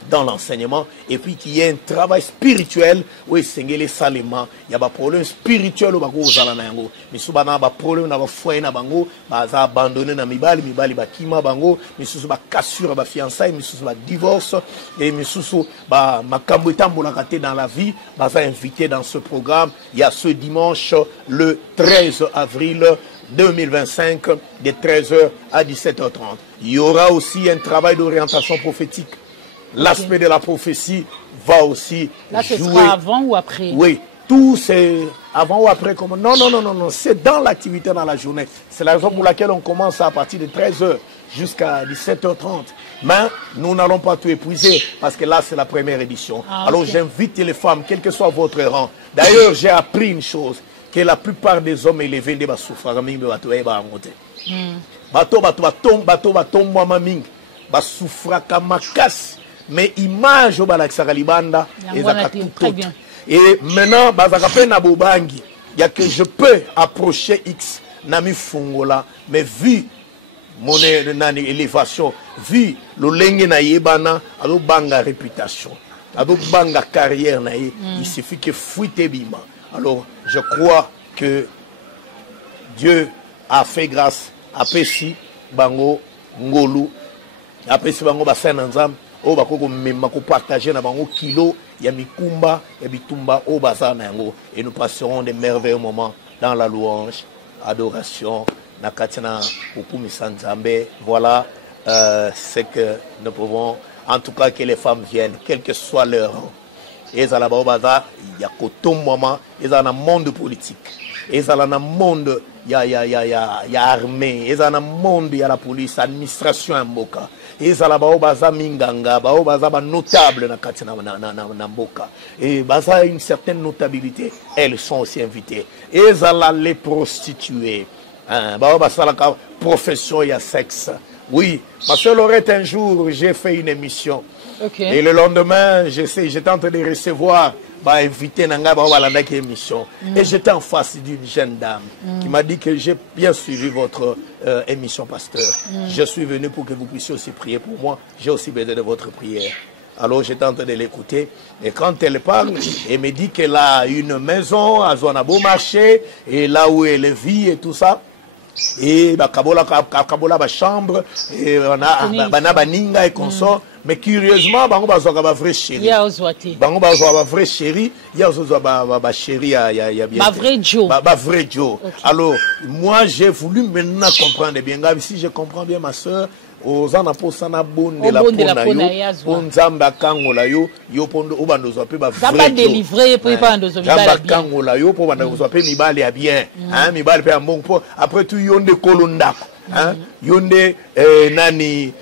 dans l'enseignement, et puis qu'il y ait un travail spirituel où il salement il y a des problèmes spirituels où bako zala na yango misu bana ba problème na ba foyer na bango baza abandonné na mibali ba kima bango misu ba cassure ba fiançailles misu ba divorce et misu ba makambo etambola kate dans la vie baza invité dans ce programme. Il y a ce dimanche le 13 avril 2025 de 13h à 17h30. Il y aura aussi un travail d'orientation prophétique. L'aspect de la prophétie va aussi là, ce sera avant ou après? Oui, tout c'est avant ou après. Non, c'est dans l'activité dans la journée. C'est la raison pour laquelle on commence à partir de 13h jusqu'à 17h30. Mais nous n'allons pas tout épuiser parce que là, c'est la première édition. Alors j'invite les femmes, quel que soit votre rang. D'ailleurs, j'ai appris une chose, que la plupart des hommes élevés ne souffrent pas. Mais image au balakisaka libanda très bien. Et maintenant bazaka na bobangi il y a que je peux approcher X nami fungola, mais vu mon élévation, vu le lenge na yebana alo banga réputation alo banga carrière na il suffit que fuite bima. Alors je crois que Dieu a fait grâce à Pessi bango ngolu a Pessi bango basana nzam o bakoko mema ko partager na bango kilo ya mikumba ya bitumba o bazana yango, et nous passerons des merveilleux moments dans la louange, adoration na katina okumisa nzambe. Voilà ce que nous pouvons, en tout cas que les femmes viennent quel que soit leur rang. Et ça là-bas baza il y a koto moment et ça dans monde politique, et ça dans monde il y a armée, et ça dans monde il y a la police, administration en mboka. Et ça là-bas baza minganga ba baza ba notable na katina na mboka, et baza une certaine notabilité, elles sont aussi invitées. Et ça là les prostituées ba baza la profession il y a sexe. Oui, ma soeur Laurette, un jour j'ai fait une émission. Et le lendemain, j'étais en train de recevoir, invité Nanga Bawalandaki émission. Et j'étais en face d'une jeune dame qui m'a dit que j'ai bien suivi votre émission, pasteur. Je suis venu pour que vous puissiez aussi prier pour moi. J'ai aussi besoin de votre prière. Alors j'étais en train de l'écouter. Et quand elle parle, elle me dit qu'elle a une maison à Zonabo Marché, et là où elle vit et tout ça. Et kabola chambre, et on a baninga et consort. Mais curieusement, bango bazwa ba vrai chéri. Ya ozwati. Bango bazwa ba vrai chéri, ya ozwa ba chéri ya bien. Ba vrai Joe. Ba vrai Joe. Alors, moi j'ai voulu maintenant comprendre bien. Si je comprends bien ma soeur, aux anaposana bonne de la pona yo, onzamba kangola yo, yo pondo obandozo pe ba vrai. Zamba délivrer pour pas ndozo mibala bien. Zamba kangola yo pour bandozo pe mibala ya bien. Hein, mibala pe bon po après tout yonde kolondako. Hein, yonde nani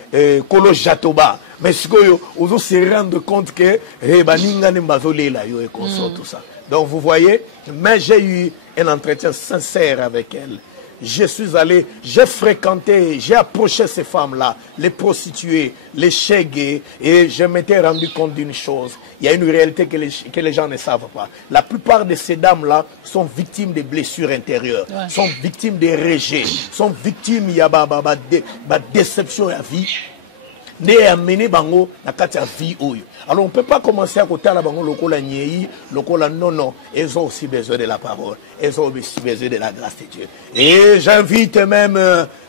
kolo jatoba. Mais ce que vous se rendre compte que baninga ne bazolela yo et consort tout ça. Donc vous voyez, mais j'ai eu un entretien sincère avec elle. Je suis allé, j'ai fréquenté, j'ai approché ces femmes-là, les prostituées, les chégués, et je m'étais rendu compte d'une chose. Il y a une réalité que les gens ne savent pas. La plupart de ces dames-là sont victimes de blessures intérieures, sont victimes de rejets, sont victimes de déception à vie. Alors on ne peut pas commencer à côté la bango lokola nyei, lokola non, elles ont aussi besoin de la parole, elles ont aussi besoin de la grâce de Dieu. Et j'invite même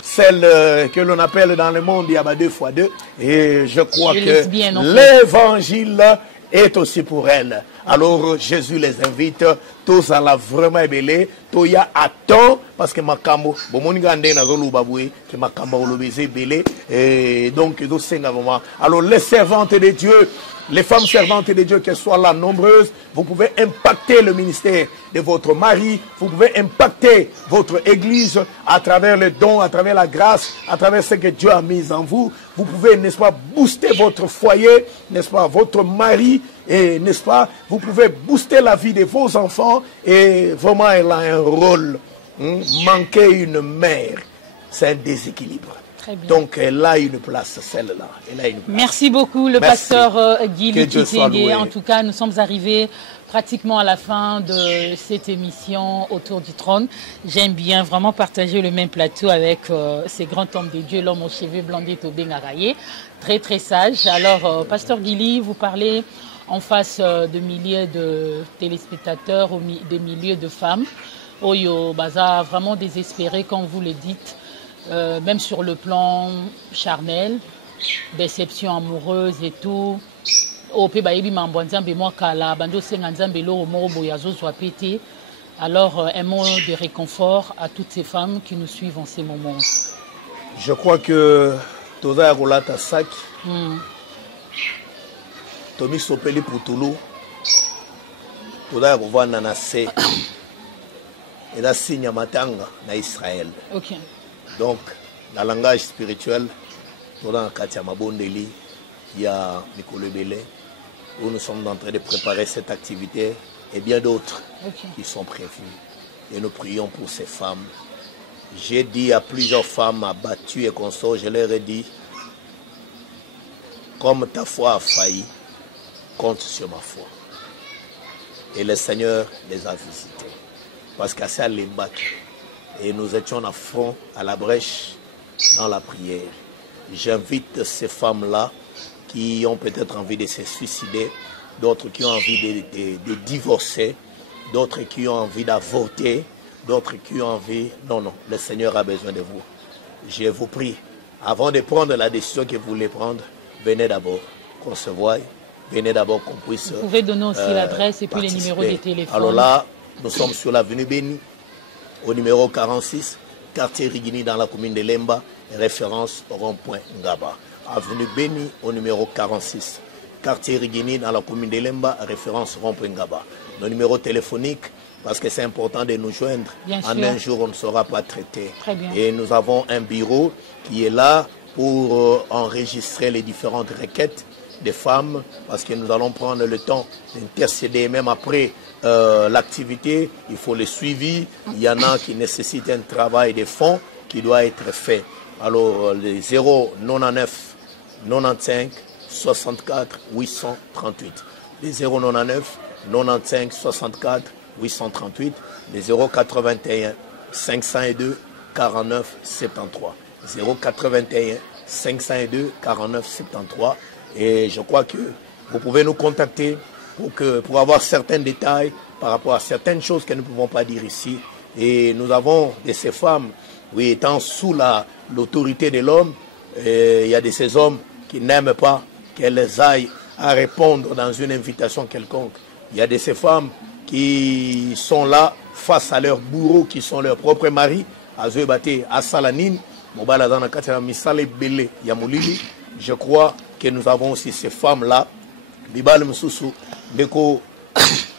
celle que l'on appelle dans le monde, il y a 2x2, et je crois que l'évangile est aussi pour elles. Alors Jésus les invite tous à la vraiment ébélé, toya attend parce que makambo bomoninga ndena zoluba boué que makambo olobeze belé, et donc do senga vraiment. Alors les servantes de Dieu, les femmes servantes de Dieu, qu'elles soient là nombreuses, vous pouvez impacter le ministère de votre mari, vous pouvez impacter votre église à travers les dons, à travers la grâce, à travers ce que Dieu a mis en vous. Vous pouvez, n'est-ce pas, booster votre foyer, n'est-ce pas, votre mari, et n'est-ce pas, vous pouvez booster la vie de vos enfants, et vraiment elle a un rôle. Manquer une mère, c'est un déséquilibre. Donc elle a une place, celle-là. Merci beaucoup, le pasteur Guili Kitenge. En tout cas, nous sommes arrivés pratiquement à la fin de cette émission autour du trône. J'aime bien vraiment partager le même plateau avec ces grands hommes de Dieu, l'homme aux cheveux blonds Tobé Ngaraye, très très sage. Alors, pasteur Guili, vous parlez en face de milliers de téléspectateurs, des milliers de femmes. Oyo Baza, vraiment désespéré, comme vous le dites. Même sur le plan charnel, déception amoureuse et tout. Alors, un mot de réconfort à toutes ces femmes qui nous suivent en ces moments. Je crois que Toza Rolata Sak, Tomi Sopeli Poutoulou, Toza Rovana Nase, et la signe Matanga na Israël. Ok. Donc, dans le langage spirituel, dans Katia Mabondeli, il y a Nicolas Belé, où nous sommes en train de préparer cette activité, et bien d'autres qui sont prévus. Et nous prions pour ces femmes. J'ai dit à plusieurs femmes abattues et consorts, je leur ai dit, comme ta foi a failli, compte sur ma foi. Et le Seigneur les a visitées. Parce qu'à ça, les battre. Et nous étions à fond, à la brèche, dans la prière. J'invite ces femmes-là qui ont peut-être envie de se suicider, d'autres qui ont envie de divorcer, d'autres qui ont envie d'avorter, d'autres qui ont envie... Non, non, le Seigneur a besoin de vous. Je vous prie, avant de prendre la décision que vous voulez prendre, venez d'abord qu'on se voie, venez d'abord qu'on puisse... Vous pouvez donner aussi l'adresse et puis les numéros de téléphone. Alors là, nous sommes sur l'avenue Béni, au numéro 46, quartier Rigini dans la commune de Lemba, référence rond-point Ngaba. Avenue Béni au numéro 46, quartier Rigini dans la commune de Lemba, référence rond-point Ngaba. Nos numéros téléphoniques, parce que c'est important de nous joindre. En un jour, on ne sera pas traité. Très bien. Et nous avons un bureau qui est là pour enregistrer les différentes requêtes des femmes, parce que nous allons prendre le temps d'intercéder même après l'activité. Il faut le suivi. Il y en a qui nécessitent un travail de fond qui doit être fait. Alors, les 099 95 64 838. Les 099 95 64 838. Les 081 502 49 73. 081 502 49 73. Et je crois que vous pouvez nous contacter pour avoir certains détails par rapport à certaines choses que nous ne pouvons pas dire ici. Et nous avons de ces femmes, oui, étant sous l'autorité de l'homme, il y a de ces hommes qui n'aiment pas qu'elles aillent à répondre dans une invitation quelconque. Il y a de ces femmes qui sont là face à leurs bourreaux, qui sont leurs propres maris, à Zoébate, à Salanine, je crois que nous avons aussi ces femmes-là. Bibal Msusu, Beko,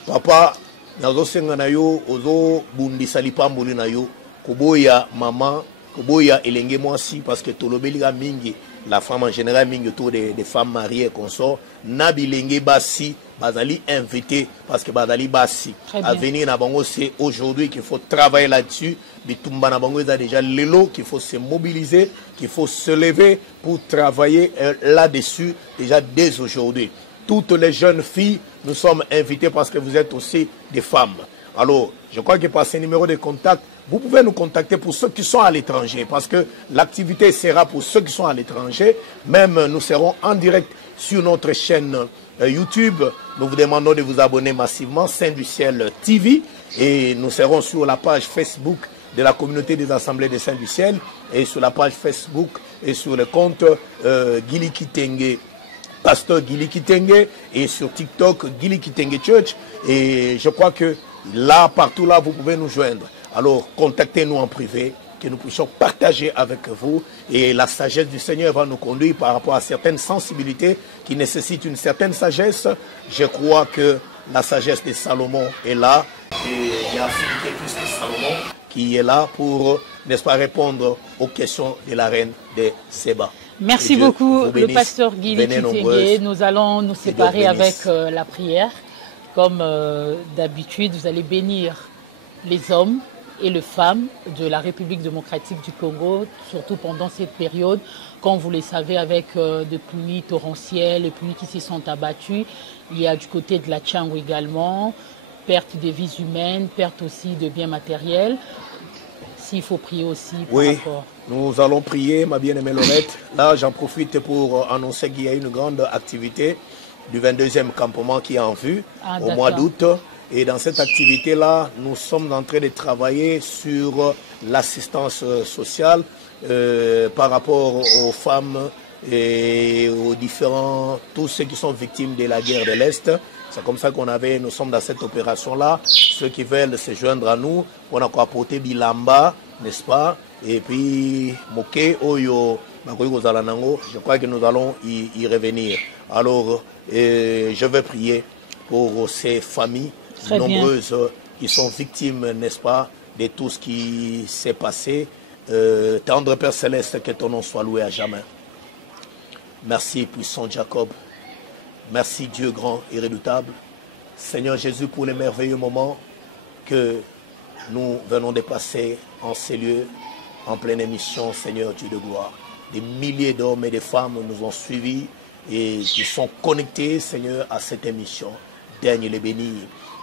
Papa, Nazo Senganayo, Ozo, Bundi Salipambuli Nayo, Kuboya, Maman, Kuboya, Elenge Mwasi, parce que Tolobeliga Mingi, la femme en général, Mingi autour des femmes mariées et consorts, Nabilenge Bassi, Bazali invité, parce que Bazali Bassi, à venir à Bango, c'est aujourd'hui qu'il faut travailler là-dessus. Bitumba na Bango, il y a déjà l'élo qu'il faut se mobiliser, qu'il faut se lever pour travailler là-dessus, déjà dès aujourd'hui. Toutes les jeunes filles, nous sommes invités parce que vous êtes aussi des femmes. Alors, je crois que par ces numéros de contact, vous pouvez nous contacter pour ceux qui sont à l'étranger, parce que l'activité sera pour ceux qui sont à l'étranger. Même nous serons en direct sur notre chaîne YouTube. Nous vous demandons de vous abonner massivement, Saint du Ciel TV. Et nous serons sur la page Facebook de la communauté des assemblées de Saint du Ciel, et sur la page Facebook et sur le compte Guili Kitenge, Pasteur Guili Kitenge, et sur TikTok Guili Kitenge Church. Et je crois que là, partout là, vous pouvez nous joindre. Alors, contactez-nous en privé, que nous puissions partager avec vous. Et la sagesse du Seigneur va nous conduire par rapport à certaines sensibilités qui nécessitent une certaine sagesse. Je crois que la sagesse de Salomon est là. Et il y a Philippe plus de Salomon qui est là pour, n'est-ce pas, répondre aux questions de la reine de Séba. Merci beaucoup, le pasteur Guili Kitenge. Nous allons nous séparer avec la prière. Comme d'habitude, vous allez bénir les hommes et les femmes de la République démocratique du Congo, surtout pendant cette période, comme vous le savez, avec des pluies torrentielles, les pluies qui se sont abattues. Il y a du côté de la Tchangou également, perte de vies humaines, perte aussi de biens matériels. S'il faut prier aussi par rapport. Nous allons prier, ma bien-aimée Laurette. Là, j'en profite pour annoncer qu'il y a une grande activité du 22e campement qui est en vue au mois d'août. Et dans cette activité-là, nous sommes en train de travailler sur l'assistance sociale par rapport aux femmes et aux différents, tous ceux qui sont victimes de la guerre de l'Est. C'est comme ça nous sommes dans cette opération-là. Ceux qui veulent se joindre à nous, on a apporté Bilamba, n'est-ce pas? Et puis, Moké, Oyo, je crois que nous allons y revenir. Alors, je vais prier pour ces familles nombreuses qui sont victimes, n'est-ce pas, de tout ce qui s'est passé. Tendre Père Céleste, que ton nom soit loué à jamais. Merci, puissant Jacob. Merci, Dieu grand et redoutable. Seigneur Jésus, pour les merveilleux moments que nous venons de passer en ces lieux, en pleine émission, Seigneur Dieu de gloire. Des milliers d'hommes et de femmes nous ont suivis et qui sont connectés, Seigneur, à cette émission. Daigne les bénir.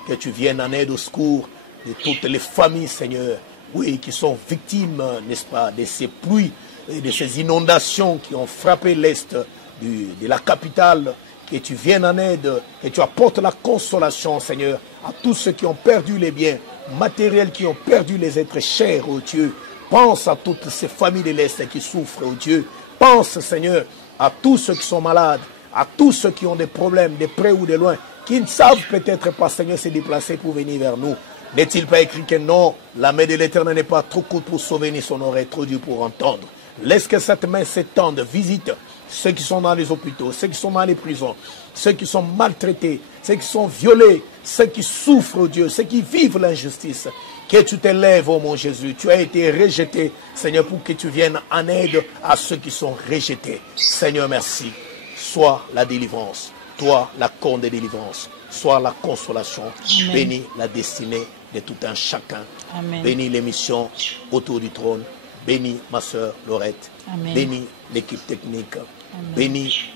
Que tu viennes en aide au secours de toutes les familles, Seigneur, oui, qui sont victimes, n'est-ce pas, de ces pluies et de ces inondations qui ont frappé l'Est de la capitale. Que tu viennes en aide, que tu apportes la consolation, Seigneur, à tous ceux qui ont perdu les biens matériels, qui ont perdu les êtres chers, oh Dieu. Pense à toutes ces familles de l'Est qui souffrent, oh Dieu. Pense, Seigneur, à tous ceux qui sont malades, à tous ceux qui ont des problèmes, de près ou de loin, qui ne savent peut-être pas, Seigneur, se déplacer pour venir vers nous. N'est-il pas écrit que non, la main de l'Éternel n'est pas trop courte pour sauver, ni son oreille trop dure pour entendre. Laisse que cette main s'étende, visite ceux qui sont dans les hôpitaux, ceux qui sont dans les prisons, ceux qui sont maltraités, ceux qui sont violés, ceux qui souffrent, oh Dieu, ceux qui vivent l'injustice. Que tu t'élèves, oh mon Jésus. Tu as été rejeté, Seigneur, pour que tu viennes en aide à ceux qui sont rejetés. Seigneur, merci. Sois la délivrance, toi la corne de délivrance, sois la consolation. Amen. Bénis la destinée de tout un chacun. Amen. Bénis l'émission autour du trône. Bénis ma soeur Laurette. Amen. Bénis l'équipe technique. Amen. Bénis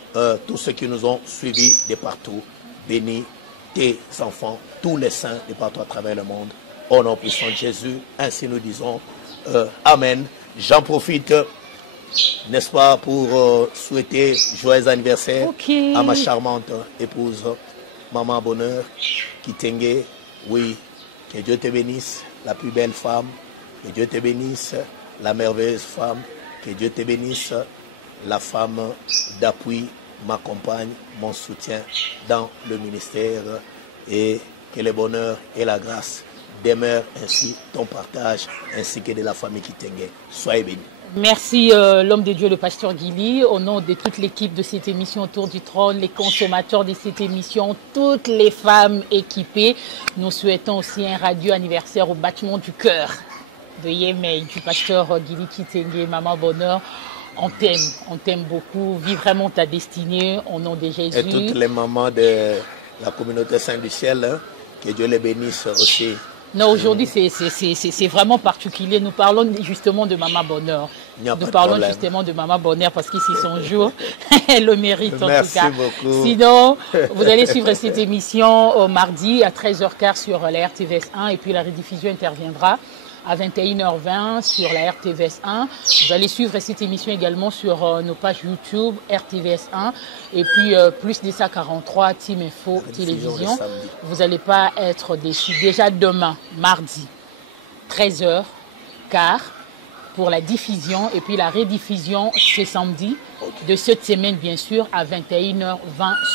tous ceux qui nous ont suivis de partout. Bénis tes enfants, tous les saints de partout à travers le monde. Au nom puissant de Jésus, ainsi nous disons Amen. J'en profite, n'est-ce pas, pour souhaiter joyeux anniversaire à ma charmante épouse, Maman Bonheur, Kitenge. Oui, que Dieu te bénisse, la plus belle femme. Que Dieu te bénisse, la merveilleuse femme. Que Dieu te bénisse, la femme d'appui, ma compagne, mon soutien dans le ministère. Et que le bonheur et la grâce demeurent ainsi ton partage, ainsi que de la famille Kitenge. Soyez bénis. Merci l'homme de Dieu, le pasteur Guili, au nom de toute l'équipe de cette émission Autour du Trône, les consommateurs de cette émission, toutes les femmes équipées. Nous souhaitons aussi un radieux anniversaire au battement du cœur de Yémei, du pasteur Guili Kitenge, Maman Bonheur. On t'aime beaucoup. Vis vraiment ta destinée au nom de Jésus. Et toutes les mamans de la communauté Saint du Ciel, hein, que Dieu les bénisse aussi. Non, aujourd'hui, c'est vraiment particulier. Nous parlons justement de Maman Bonheur. Nous parlons justement de Maman Bonheur parce que c'est son jour. Elle le mérite en tout cas. Beaucoup. Sinon, vous allez suivre cette émission au mardi à 13h15 sur la RTVS 1 et puis la rediffusion interviendra à 21h20 sur la RTVS 1. Vous allez suivre cette émission également sur nos pages YouTube, RTVS 1 et puis plus de 43 Team Info Télévision. Vous n'allez pas être déçus. Déjà demain, mardi, 13h15 pour la diffusion et puis la rediffusion ce samedi de cette semaine bien sûr à 21h20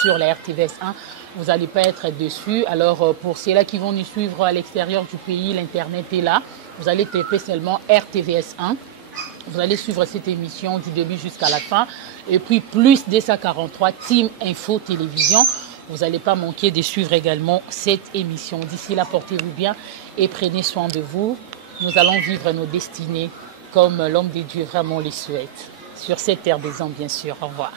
sur la RTVS 1. Vous n'allez pas être déçus. Alors pour ceux-là qui vont nous suivre à l'extérieur du pays, l'Internet est là. Vous allez taper seulement RTVS 1. Vous allez suivre cette émission du début jusqu'à la fin. Et puis plus 243 Team Info Télévision. Vous n'allez pas manquer de suivre également cette émission. D'ici là, portez-vous bien et prenez soin de vous. Nous allons vivre nos destinées comme l'homme de Dieu vraiment les souhaite. Sur cette terre des hommes, bien sûr. Au revoir.